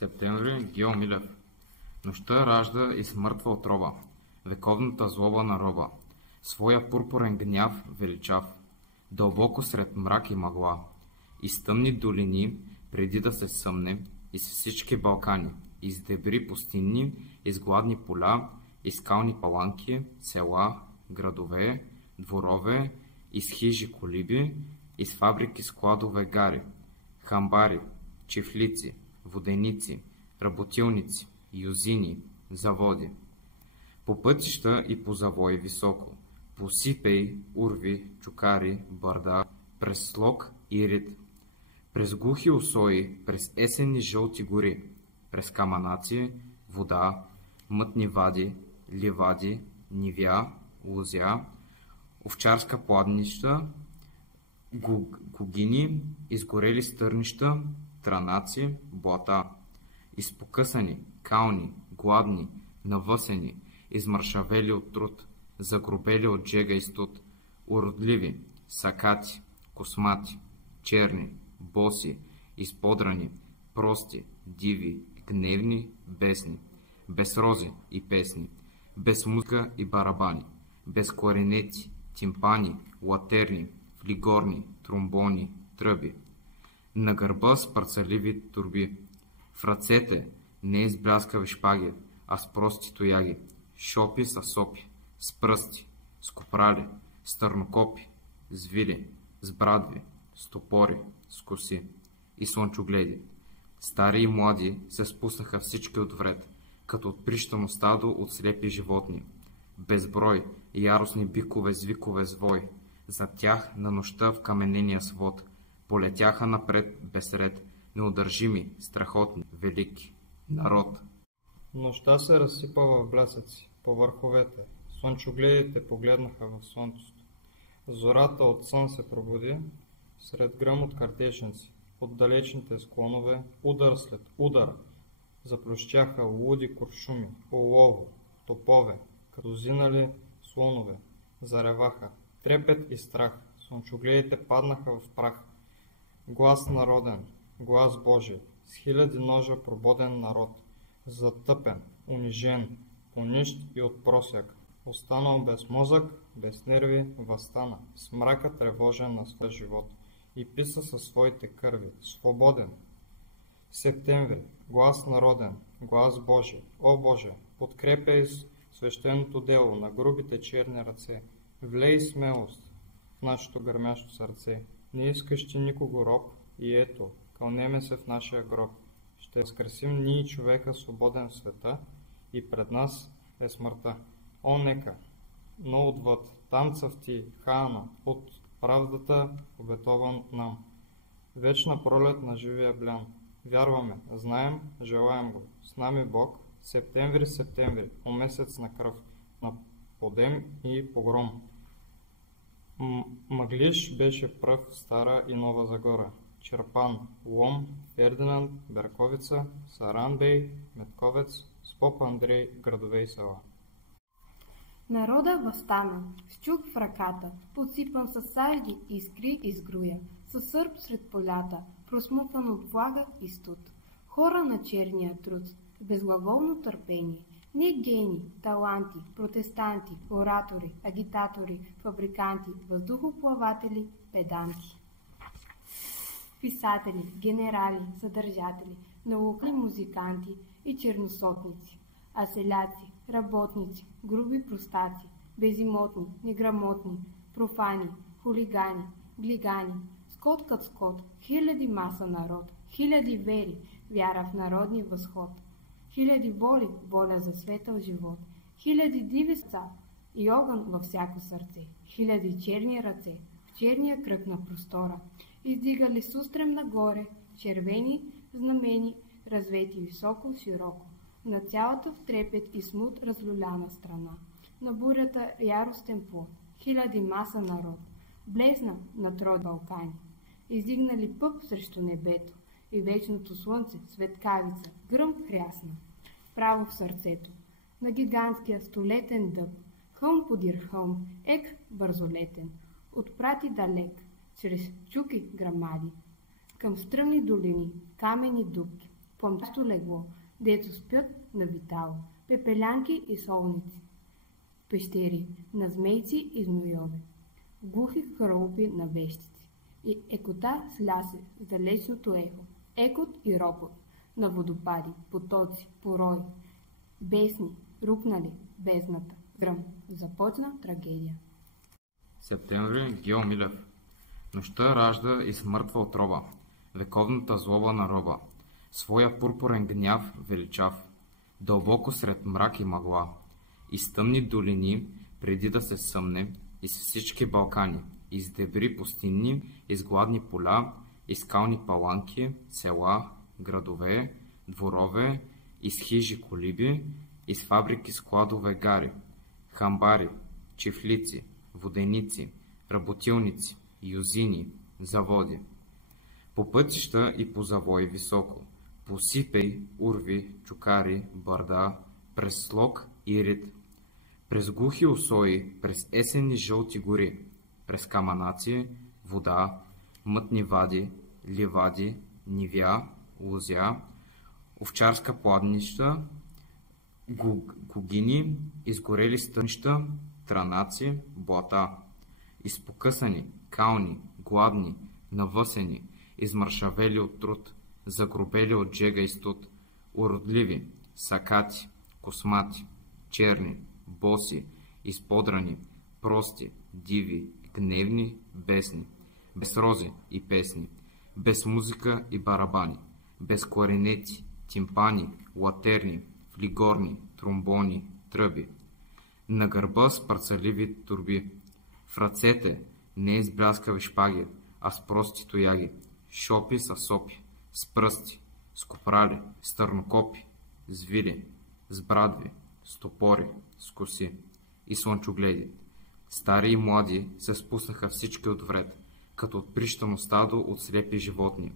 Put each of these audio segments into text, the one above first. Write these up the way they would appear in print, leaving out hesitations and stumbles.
Септември, Гео Милев. Нощта ражда и смъртва отроба, вековната злоба на роба, своя пурпурен гняв величав, дълбоко сред мрак и мъгла, из тъмни долини, преди да се съмне, из всички Балкани, из дебри пустинни, из гладни поля, из скални паланки, села, градове, дворове, из хижи колиби, из фабрики складове гари, хамбари, чифлици, воденици, работилници, юзини, заводи. По пътища и по завои високо, по сипей, урви, чукари, бърда, през слог и рид, през глухи усои, през есенни жълти гори, през каманаци, вода, мътни вади, ливади, нивя, лузя, овчарска пладнища, гугини, изгорели стърнища, транаци, блата, изпокъсани, кални, гладни, навъсени, измършавели от труд, загробели от жега и студ, уродливи, сакати, космати, черни, боси, изподрани, прости, диви, гневни, бесни, без рози и песни, без музика и барабани, без кларинети, тимпани, латерни, флигорни, тромбони, тръби, на гърба с парцаливи турби, в ръцете не с бляскави шпаги, а с прости тояги, шопи с сопи, с пръсти, с копрали, с търнокопи, с вили, с брадви, с топори, с коси и слънчогледи. Стари и млади се спуснаха всички отвред, като отприщано стадо от слепи животни. Безброй яростни бикове с викове звой, за тях на нощта в каменения свод, полетяха напред безред, неудържими, страхотни, велики. Народ. Нощта се разсипа в блясъци по върховете, слънчогледите погледнаха в слънцето. Зората от сън се пробуди, сред гръм от картечници, от далечните склонове, удар след удар, заплющяха луди куршуми, олово, топове, като зинали слонове, зареваха, трепет и страх, слънчогледите паднаха в прах. Глас народен, глас Божий, с хиляди ножа прободен народ, затъпен, унижен, понищ и от просяк, останал без мозък, без нерви, възстана, с мрака тревожен на своя живот и писа със своите кърви, свободен. Септември, глас народен, глас Божий, о Боже, подкрепяй свещеното дело на грубите черни ръце, влей смелост в нашето гърмящо сърце, не искаш ти никого роб, и ето, кълнеме се в нашия гроб, ще възкресим ние човека свободен в света и пред нас е смъртта. О, нека, но отвъд, там цъфти, Хаана, от правдата обетован нам. Вечна пролет на живия блян. Вярваме, знаем, желаем го. С нами Бог, септември, септември, о месец на кръв, на подем и погром. Мъглиш беше пръв Стара и Нова Загора, Черпан, Лом, Фердинанд, Берковица, Саранбей, Метковец, с поп Андрей, градове и села. Народа въстана, с чук в ръката, подсипан с сажди, искри и сгруя, със сърб сред полята, просмукан от влага и студ. Хора на черния труд, с безглаголно търпение, не гени, таланти, протестанти, оратори, агитатори, фабриканти, въздухоплаватели, педанти. Писатели, генерали, съдържатели, наукни музиканти и черносотници, а селяци, работници, груби простаци, безимотни, неграмотни, профани, хулигани, глигани, скот кът скот, хиляди маса народ, хиляди вери, вяра в народни възход, хиляди воли, воля за светъл живот, хиляди диви сърца и огън във всяко сърце, хиляди черни ръце в черния кръг на простора, издигали с устрем нагоре, червени знамени, развети високо, широко, на цялата в трепет и смут разлюляна страна, на бурята яростен плод, хиляди маса народ, блезна на трод Балкани, издигнали пъп срещу небето и вечното слънце, светкавица, гръм хрясна, право в сърцето, на гигантския столетен дъб, хълм подир хълм, ек бързолетен, отпрати далек, чрез чуки грамади, към стръмни долини, камени дупки, пламтящо легло, дето спят на витало, пепелянки и солници, пещери на змейци и змойове, глухи хралупи на вещици и екота с лясе с далечното ехо, екот и ропот на водопади, потоци, порои, бесни, рукнали бездната, гръм, започна трагедия. Септември, Гео Милев. Нощта ражда и смъртва отроба, вековната злоба на роба, своя пурпурен гняв величав, дълбоко сред мрак и мъгла, из тъмни долини, преди да се съмне, из всички Балкани, из дебри пустинни, из гладни поля, из скални паланки, села, градове, дворове, из хижи колиби, из фабрики складове гари, хамбари, чифлици, воденици, работилници, юзини, заводи. По пътища и по завои високо, по сипей, урви, чукари, бърда, през слог и рит, през глухи усои, през есенни жълти гори, през каманаци, вода, мътни вади, ливади, нивя, лузя, овчарска пладнища, гугини, изгорели стънища, транаци, блата, изпокъсани, кални, гладни, навъсени, измършавели от труд, загробели от жега и студ, уродливи, сакати, космати, черни, боси, изподрани, прости, диви, гневни, бесни, без рози и песни, без музика и барабани, без кларинети, тимпани, латерни, флигорни, тромбони, тръби. На гърба с парцаливи турби, в ръцете не с бляскави шпаги, а с прости тояги, шопи с сопи, с пръсти, с копрали, с търнокопи, с вили, с брадви, с топори, с коси и слънчогледи. Стари и млади се спуснаха всички отвред, като отприщано стадо от слепи животни.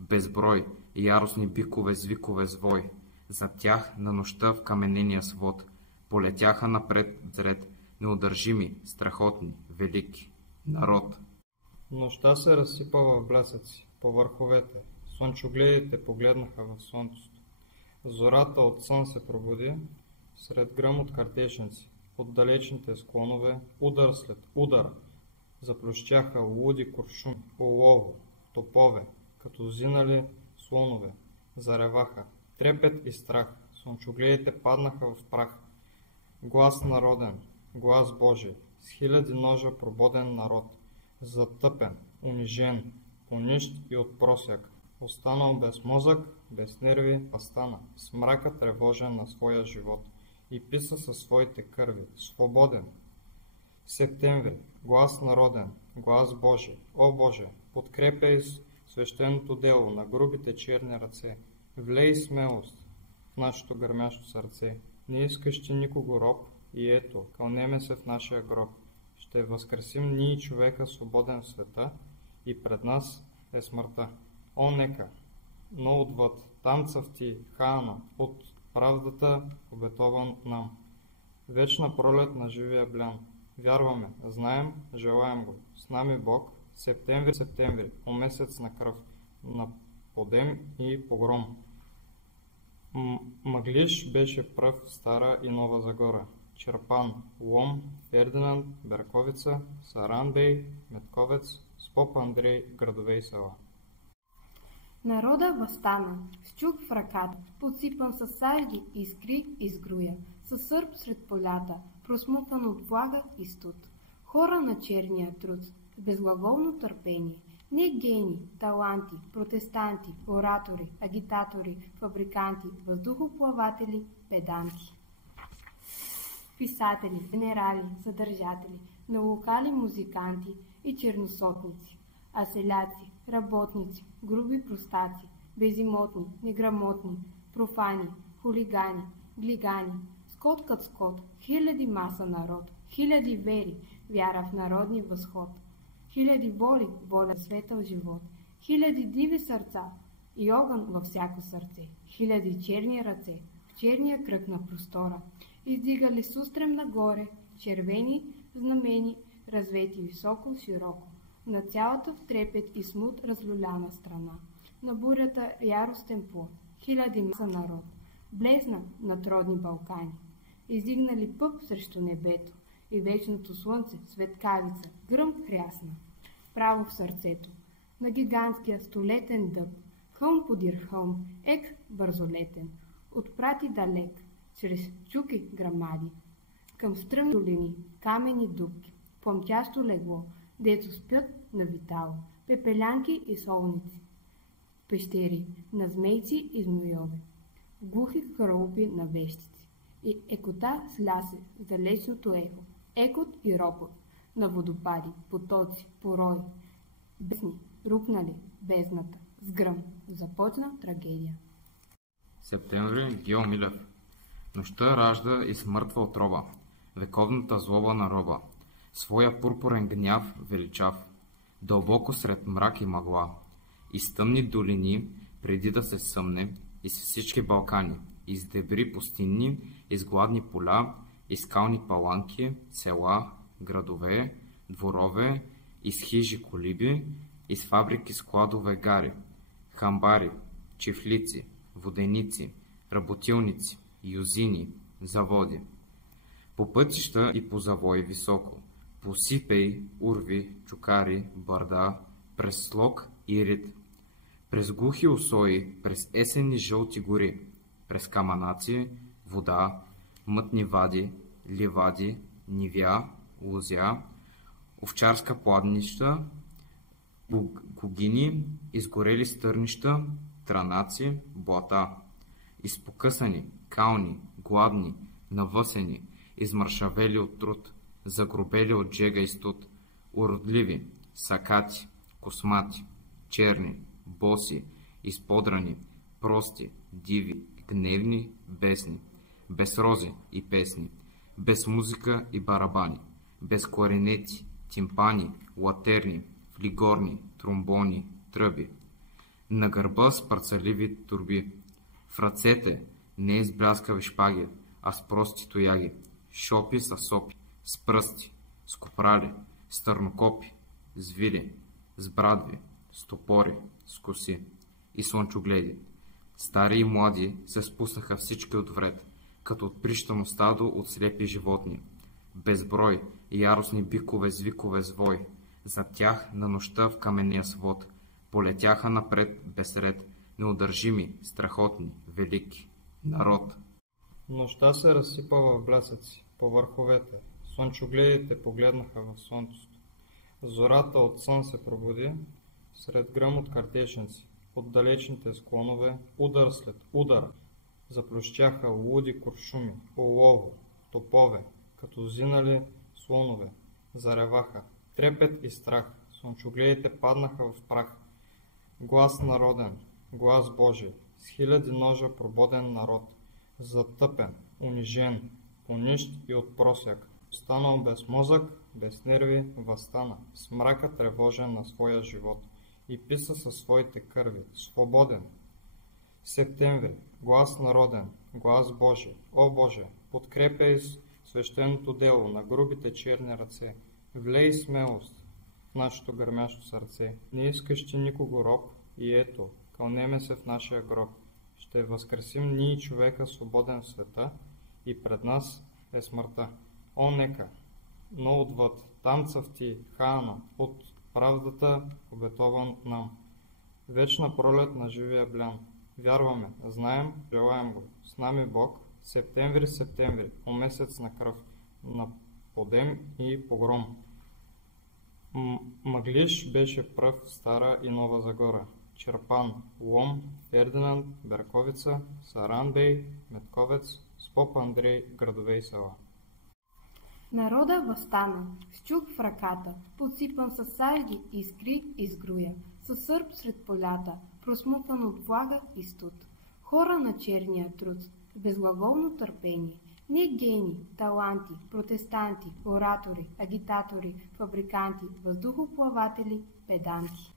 Безброй яростни бикове с викове звой, за тях на нощта в каменения свод полетяха напред-зред неудържими, страхотни, велики народ. Нощта се разсипа в блясъци по върховете, слънчогледите погледнаха в слънцето. Зората от сън се пробуди, сред гръм от картешници, от далечните склонове, удар след удар, заплющяха луди куршуми, олово, топове, като зинали слонове, зареваха, трепет и страх, слънчогледите паднаха в прах. Глас народен, глас Божий, с хиляди ножа прободен народ, затъпен, унижен, понищ и от просяк, останал без мозък, без нерви, стана, с мрака тревожен на своя живот и писа със своите кърви, свободен. Септември, глас народен, глас Божий, о Боже, подкрепяй свещеното дело на грубите черни ръце, влей смелост в нашето гърмящо сърце, не искаш ти никого роб, и ето, кълнеме се в нашия гроб. Ще възкресим ние човека свободен в света и пред нас е смъртта. О, нека, но отвъд, там цъфти, Хаана, от правдата обетован нам. Вечна пролет на живия блян. Вярваме, знаем, желаем го. С нами Бог, септември, септември, о месец на кръв, на подем и погром. Мъглиш беше пръв Стара и Нова Загора, Черпан, Лом, Фердинанд, Берковица, Саранбей, Метковец, Споп Андрей, градове и села. Народа въстана, с чук в ръката, подсипан с сажди, искри и сгруя, със сърп сред полята, просмукан от влага и студ. Хора на черния труд, с безглаголно търпение, не гени, таланти, протестанти, оратори, агитатори, фабриканти, въздухоплаватели, педанти. Писатели, генерали, съдържатели, на локали музиканти и черносотници, а селяци, работници, груби простаци, безимотни, неграмотни, профани, хулигани, глигани, скот кът скот, хиляди маса народ, хиляди вери, вяра в народни възход, хиляди воли, воля светъл живот, хиляди диви сърца и огън във всяко сърце, хиляди черни ръце в черния кръг на простора, издигали с устрем нагоре, червени знамени, развети високо, широко, на цялата в трепет и смут разлюляна страна, на бурята яростен плод, хиляди маса народ, блезна над родни Балкани, издигнали пъп срещу небето и вечното слънце, светкавица, гръм хрясна, право в сърцето, на гигантския столетен дъб, хълм подир хълм, ек бързолетен, отпрати далек, чрез чуки грамади, към стръмни долини, камени дупки, пламтящо легло, дето спят на витало, пепелянки и солници, пещери на змейци и змойове, глухи хралупи на вещици и екота с лясе с далечното ехо, екот и ропот на водопади, потоци, порои, бесни, рукнали бездната, с гръм, започна трагедия. Септември, Гео Милев. Нощта ражда и смъртва отроба, вековната злоба на роба, своя пурпурен гняв величав, дълбоко сред мрак и мъгла, из тъмни долини, преди да се съмне, из всички Балкани, из дебри пустинни, из гладни поля, из скални паланки, села, градове, дворове, из хижи колиби, из фабрики складове гари, хамбари, чифлици, воденици, работилници, юзини, заводи. По пътища и по завои високо, по сипей, урви, чукари, бърда, през слог и рит, през глухи усои, през есенни жълти гори, през каманаци, вода, мътни вади, ливади, нивя, лузя, овчарска пладнища, гугини, изгорели стърнища, транаци, блата, изпокъсани, кални, гладни, навъсени, измършавели от труд, загробели от жега и студ, уродливи, сакати, космати, черни, боси, изподрани, прости, диви, гневни, бесни, без рози и песни, без музика и барабани, без кларинети, тимпани, латерни, флигорни, тромбони, тръби. На гърба с парцаливи турби, в ръцете не с бляскави шпаги, а с прости тояги, шопи с сопи, с пръсти, с копрали, с търнокопи, с вили, с брадви, с топори, с коси и слънчогледи. Стари и млади се спуснаха всички отвред, като отприщано стадо от слепи животни. Безброй яростни бикове с викове звой, за тях на нощта в каменния свод, полетяха напред безред, неудържими, страхотни, велики. Народ. Нощта се разсипа в блясъци по върховете, слънчогледите погледнаха в слънцето. Зората от сън се пробуди, сред гръм от картешенци, от далечните склонове, удар след удар, заплющяха луди куршуми, олово, топове, като зинали слонове, зареваха, трепет и страх, слънчогледите паднаха в прах. Глас народен, глас Божий, с хиляди ножа прободен народ, затъпен, унижен, понищ и от просяк, останал без мозък, без нерви, възстана, с мрака тревожен на своя живот и писа със своите кърви, свободен. Септември, глас народен, глас Божий, о Боже, подкрепяй свещеното дело на грубите черни ръце, влей смелост в нашето гърмящо сърце, не искаш ти никого роб, и ето, кълнеме се в нашия гроб, ще възкресим ние човека свободен в света и пред нас е смъртта. О, нека, но отвъд, там цъфти, Хаана, от правдата обетован нам. Вечна пролет на живия блян. Вярваме, знаем, желаем го. С нами Бог. Септември, септември, о месец на кръв, на подем и погром. Мъглиш беше пръв Стара и Нова Загора. Черпан, Лом, Фердинанд, Берковица, Саранбей, Метковец, Споп Андрей, градове и села. Народа въстана, с чук в ръката, подсипан с сажди, искри и сгруя, със сърб сред полята, просмукан от влага и студ. Хора на черния труд, с безглаголно търпение, не гени, таланти, протестанти, оратори, агитатори, фабриканти, въздухоплаватели, педанти.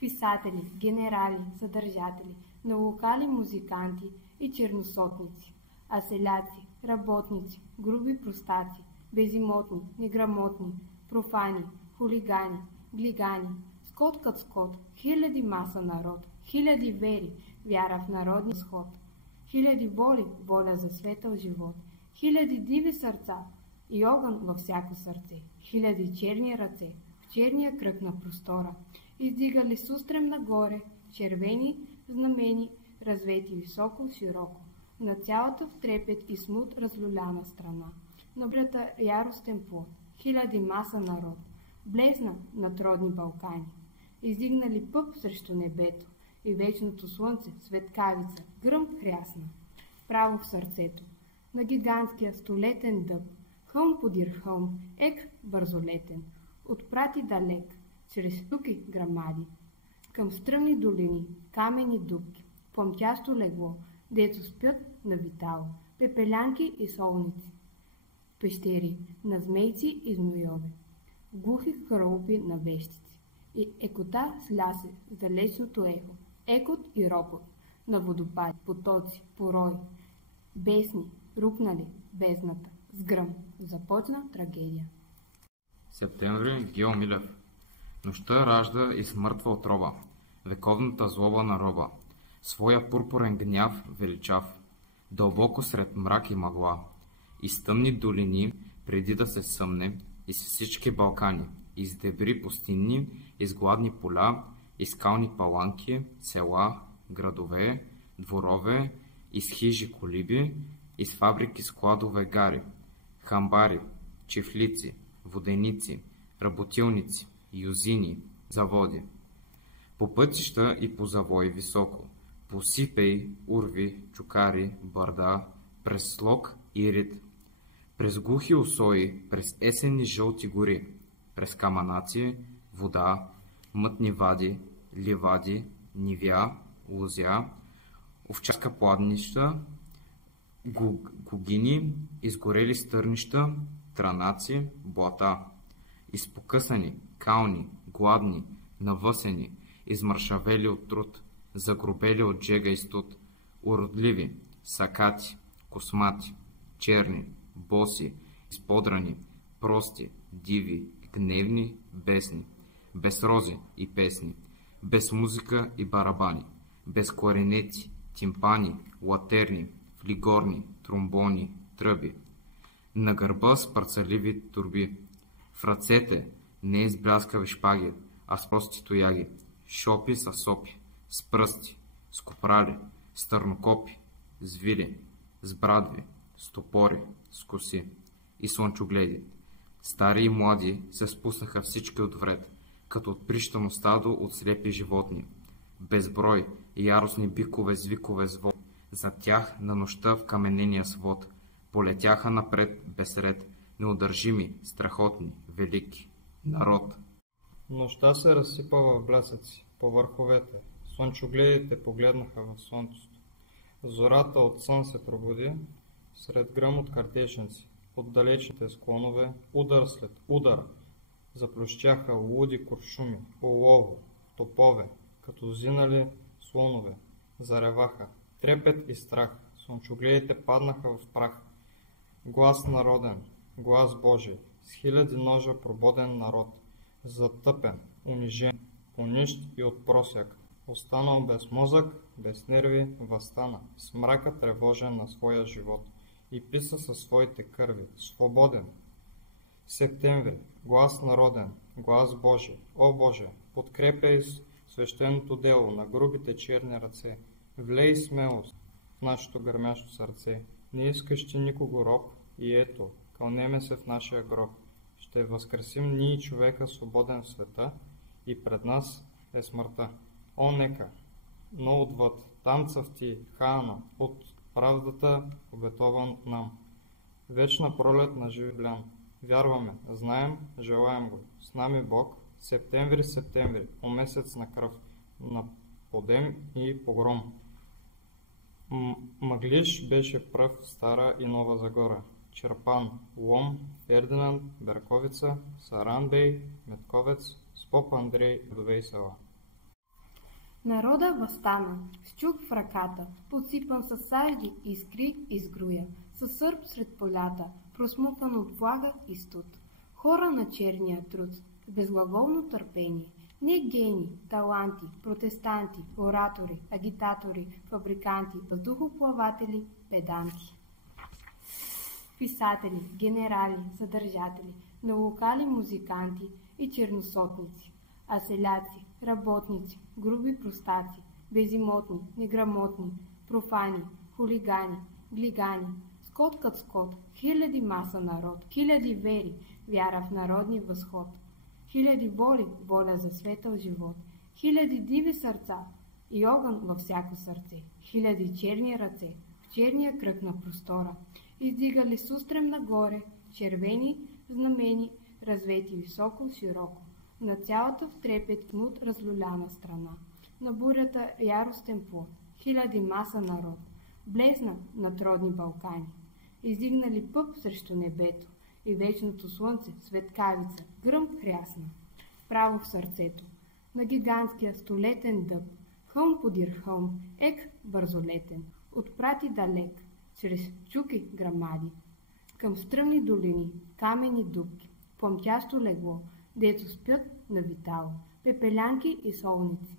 Писатели, генерали, съдържатели, на локали музиканти и черносотници, а селяци, работници, груби простаци, безимотни, неграмотни, профани, хулигани, глигани, скот кът скот, хиляди маса народ, хиляди вери, вяра в народния сход. Хиляди воли, воля за светъл живот. Хиляди диви сърца и огън във всяко сърце. Хиляди черни ръце в черния кръг на простора. Издигали с устрем нагоре, червени знамени, развети високо, широко. На цялата в трепет и смут разлюляна страна. На брата яростен плод, хиляди маса народ, блезна над родни Балкани. Издигнали пъп срещу небето и вечното слънце, светкавица, гръм хрясна. Право в сърцето, на гигантския столетен дъб, хълм подир хълм, ек бързолетен, отпрати далек, чрез туки грамади, към стръмни долини, камени дупки, пламтящо легло, дето спят на витало, пепелянки и солници, пещери на змейци и змойове, глухи хралупи на вещици и екота слясе с далечното ехо, екот и ропот на водопади, потоци, порои, бесни, рукнали бездната, с гръм, започна трагедия. Септември, Гео Милев. Нощта ражда и смъртва отроба, вековната злоба на роба, своя пурпурен гняв величав, дълбоко сред мрак и мъгла, из тъмни долини, преди да се съмне, из всички Балкани, из дебри пустинни, из гладни поля, из скални паланки, села, градове, дворове, из хижи колиби, из фабрики складове гари, хамбари, чифлици, воденици, работилници, юзини, заводи. По пътища и по завои високо, по сипей, урви, чукари, бърда, през слог и рид, през глухи усои, през есенни жълти гори, през каманаци, вода, мътни вади, ливади, нивя, лузя, овчарска пладнища, гугини, изгорели стърнища, транаци, блата, изпокъсани, кални, гладни, навъсени, измършавели от труд, загробели от жега и студ, уродливи, сакати, космати, черни, боси, изподрани, прости, диви, гневни, бесни, без рози и песни, без музика и барабани, без кларинети, тимпани, латерни, флигорни, тромбони, тръби, на гърба с парцаливи турби, в ръцете не с бляскави шпаги, а с прости тояги, шопи с сопи, с пръсти, с копрали, с търнокопи, с вили, с брадви, с топори, с коси и слънчогледи. Стари и млади се спуснаха всички отвред, като отприщано стадо от слепи животни. Безброй яростни бикове с викове звон, за тях на нощта в каменения свод, полетяха напред безред, неудържими, страхотни, велики. Народ. Нощта се разсипа в блясъци по върховете, слънчогледите погледнаха в слънцето. Зората от сън се пробуди, сред гръм от картешници, от далечните склонове, удар след удар, заплющяха луди куршуми, олово, топове, като зинали слонове, зареваха, трепет и страх, слънчогледите паднаха в прах. Глас народен, глас Божий, с хиляди ножа прободен народ, затъпен, унижен, понищ и от просяк, останал без мозък, без нерви, възстана, с мрака тревожен на своя живот и писа със своите кърви, свободен. Септември, глас народен, глас Божий, о Боже, подкрепяй свещеното дело на грубите черни ръце, влей смелост в нашето гърмящо сърце, не искаш ти никого роб и ето, кълнеме се в нашия гроб. Ще възкресим ние човека свободен в света и пред нас е смъртта. О, нека, но отвъд, там цъфти, Хаано, от правдата обетован нам. Вечна пролет на жив блян. Вярваме, знаем, желаем го. С нами Бог, септември, септември, о месец на кръв, на подем и погром. Мъглиш беше пръв Стара и Нова Загора. Черпан, Лом, Фердинанд, Берковица, Саранбей, Метковец, с поп Андрей, Довей села. Народа въстана, с чук в ръката, подсипан с сажди, искри и сгруя, със сърб сред полята, просмукан от влага и студ. Хора на черния труд, с безглаволно търпение, Не гени, таланти, протестанти, оратори, агитатори, фабриканти, въздухоплаватели, педанти. Писатели, генерали, съдържатели, на локали музиканти и черносотници, а селяци, работници, груби простаци, безимотни, неграмотни, профани, хулигани, глигани, скот кът скот, хиляди маса народ, хиляди вери, вяра в народни възход, хиляди воли, воля за светъл живот, хиляди диви сърца и огън във всяко сърце, хиляди черни ръце в черния кръг на простора, издигали с устрем нагоре, червени знамени, развети високо, широко, на цялата в трепет смут разлюляна страна, на бурята яростен плод, хиляди маса народ, блезна над родни Балкани, издигнали пъп срещу небето и вечното слънце, светкавица, гръм хрясна, право в сърцето, на гигантския столетен дъб, хълм подир хълм, ек бързолетен, отпрати далек, чрез чуки грамади, към стръмни долини, камени дупки, пламтящо легло, дето спят на витало, пепелянки и солници,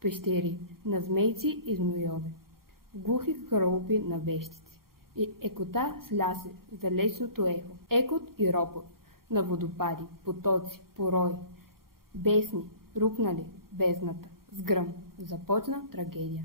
пещери на змейци и змойове, глухи хралупи на вещици и екота с лясе с далечното ехо, екот и ропот на водопади, потоци, порой, бесни, рукнали бездната, с гръм, започна трагедия.